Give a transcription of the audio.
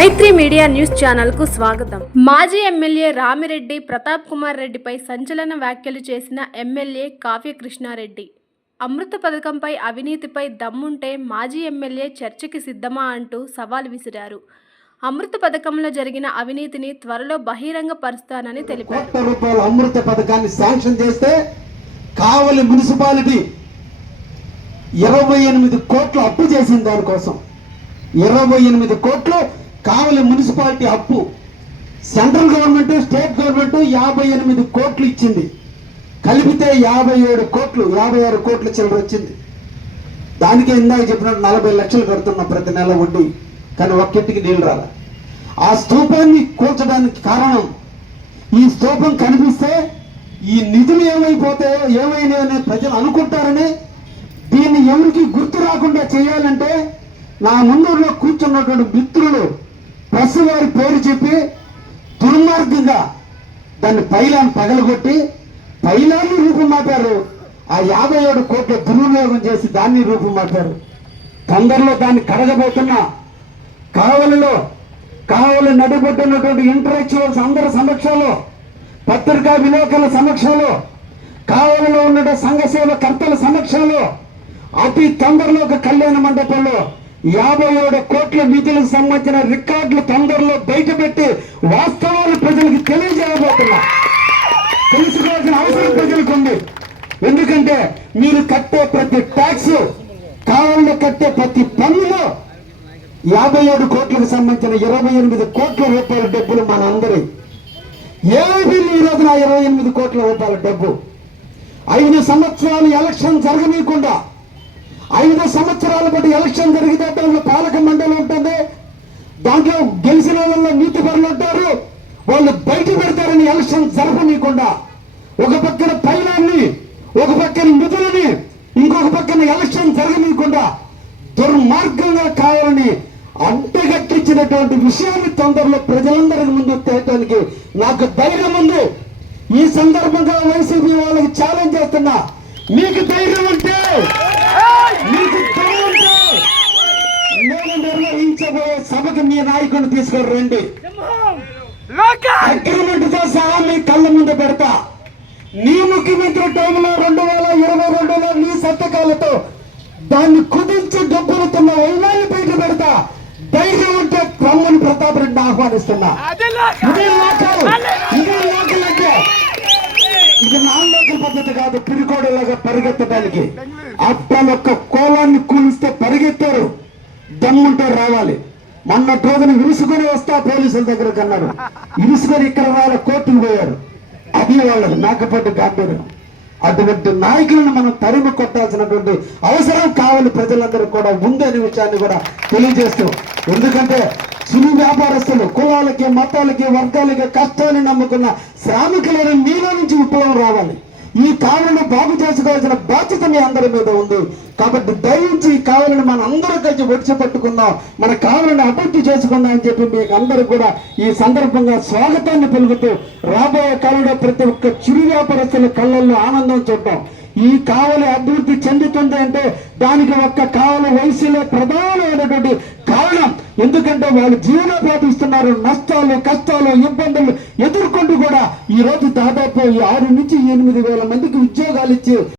మైత్రి media news ఛానల్కు స్వాగతం. మాజీ ఎమ్మెల్యే రామిరెడ్డి ప్రతాప్ కుమార్ రెడ్డిపై సంచలన వ్యాఖ్యలు చేసిన ఎమ్మెల్యే కావ్య కృష్ణారెడ్డి అమృత పథకంపై అవినీతిపై దమ్ముంటే మాజీ ఎమ్మెల్యే చర్చకి సిద్ధమా అంటూ సవాల్ విసిరారు. అమృత పథకంలో జరిగిన అవినీతిని త్వరలో బహిరంగ పరుస్తానని తెలిపారు అమృత పథకాన్ని శాంక్షన్ చేస్తే కావలి మున్సిపాలిటీ ఇరవై ఎనిమిది కోట్లు అప్పు చేసింది దానికోసం. ఇరవై ఎనిమిది కోట్లు కావలి మున్సిపాలిటీ అప్పు. సెంట్రల్ గవర్నమెంట్ స్టేట్ గవర్నమెంట్ యాభై ఎనిమిది కోట్లు ఇచ్చింది. కలిపితే యాభై ఏడు కోట్లు యాభై ఆరు కోట్ల చిల్లర వచ్చింది. దానికే ఇందాక చెప్పినట్టు నలభై లక్షలు కడుతున్న ప్రతి నెల వడ్డీ. కానీ ఒక్కింటికి నీళ్ళు రాల. ఆ స్తూపాన్ని కూల్చడానికి కారణం ఈ స్తూపం కనిపిస్తే ఈ నిధులు ఏమైపోతాయో ఏమైనాయని ప్రజలు అనుకుంటారని దీన్ని ఎవరికి గుర్తు రాకుండా చేయాలంటే నా ముందులో కూర్చున్నటువంటి మిత్రులు బస్సు వారి పేరు చెప్పి దుర్మార్గంగా దాన్ని పైలాన్ని పగలగొట్టి పైలాన్ని రూపం మాపారు. ఆ యాభై ఏడు కోట్ల దుర్వినియోగం చేసి దాన్ని రూపం మాపారు. తొందరలో దాన్ని కడగబోతున్న కావలిలో కావలి నడిబొట్టున్నటువంటి ఇంటలెక్చువల్స్ అందరి సమక్షంలో పత్రికా విలేకరుల సమక్షంలో కావలిలో ఉన్న సంఘ సేవకర్తల సమక్షంలో అతి తొందరలో ఒక కళ్యాణ మండపంలో యాభై ఏడు కోట్ల నిధులకు సంబంధించిన రికార్డులు తొందరలో బయటపెట్టి వాస్తవాలు ప్రజలకు తెలియజేయబోతున్నా. తెలుసుకోవాల్సిన అవసరం ప్రజలకు ఉంది ఎందుకంటే మీరు కట్టే ప్రతి ట్యాక్స్ కావాలని కట్టే ప్రతి పన్నులో యాభై ఏడు కోట్లకు సంబంధించిన ఇరవై ఎనిమిది కోట్ల రూపాయల డబ్బులు మన అందరి. ఏది ఈ రోజున ఇరవై ఎనిమిది కోట్ల రూపాయల డబ్బు? ఐదు సంవత్సరాలు ఎలక్షన్ జరగనీయకుండా ఐదు సంవత్సరాల పాటు ఎలక్షన్ జరిగితే దాంట్లో పాలక మండలి ఉంటుంది. దాంట్లో గెలిచిన వాళ్ళ నీతి పరులు ఉంటారు. వాళ్ళు బయట పెడతారని ఎలక్షన్ జరపనీయకుండా ఒక పక్కన పైలాన్ని ఒక పక్కన నిధులని ఇంకొక పక్కన ఎలక్షన్ జరగనీయకుండా దుర్మార్గంగా కావాలని అంటగట్టించినటువంటి విషయాన్ని తొందరలో ప్రజలందరి ముందు తేయటానికి నాకు ధైర్యం ఉంది. ఈ సందర్భంగా వైసీపీ వాళ్ళకి ఛాలెంజ్ చేస్తున్నా. మీకు ధైర్యం ఉంటే మీకు ధైర్యం ఉంటే నేను నిర్వహించబోయే నాయకుడిని తీసుకొని రండి. అగ్రిమెంట్తో సహా మీ కళ్ళ ముందు పెడతా. నీ ముఖ్యమంత్రి టైంలో రెండు వేల ఇరవై రెండులో నీ సంతకాలతో దాన్ని కుదించి డబ్బులుతున్న వైనాన్ని బయట పెడతా. ధైర్యం ఉంటే బ్రహ్మని ప్రతాప్ రెడ్డిని ఆహ్వానిస్తున్నా. ఇదే లోకల్ ఇదే ఇది లోకల్ పద్ధతి కాదు పిరికోడలాగా పరిగెత్తడానికి అప్పలొక్క కోలాన్ని కూలిస్తే పరిగెత్తారు. దమ్ముంటే రావాలి. మొన్న రోజున ఇరుసుకొని వస్తా పోలీసుల దగ్గరకు అన్నారు. ఇరుసుకొని ఇక్కడ వాళ్ళ కోర్టుకు పోయారు. అది వాళ్ళది మేకపోతే గాంభీర్యం అటువంటి నాయకులను మనం తరిమి కొట్టాల్సినటువంటి అవసరం కావాలి ప్రజలందరూ కూడా ఉంది అనే విషయాన్ని కూడా తెలియజేస్తూ ఎందుకంటే చిరు వ్యాపారస్తులు కులాలకి మతాలకి వర్గాలకి కష్టాన్ని నమ్ముకున్న శ్రామికులని మీలో నుంచి విప్లవం రావాలి. ఈ కావలను బాగు చేసుకోవాల్సిన బాధ్యత మీ అందరి మీద ఉంది. కాబట్టి దయించి ఈ కావలను మన అందరూ కలిసి వచ్చి పట్టుకుందాం మన కావలను అభివృద్ధి చేసుకుందాం అని చెప్పి మీకు అందరూ కూడా ఈ సందర్భంగా స్వాగతాన్ని పలుకుతూ రాబోయే కాలంలో ప్రతి ఒక్క చిరు వ్యాపారస్తుల కళ్ళల్లో ఆనందం చూడటం ఈ కావలి అభివృద్ధి చెందుతుంది అంటే దానికి ఒక్క కావలి వయసులో ప్రధానమైనటువంటి కారణం ఎందుకంటే వాళ్ళు జీవనోపాధి ఇస్తున్నారు నష్టాలు కష్టాలు ఇబ్బందులు ఎదుర్కొంటూ కూడా ఈ రోజు దాదాపు ఆరు నుంచి ఎనిమిది వేల మందికి ఉద్యోగాలు ఇచ్చి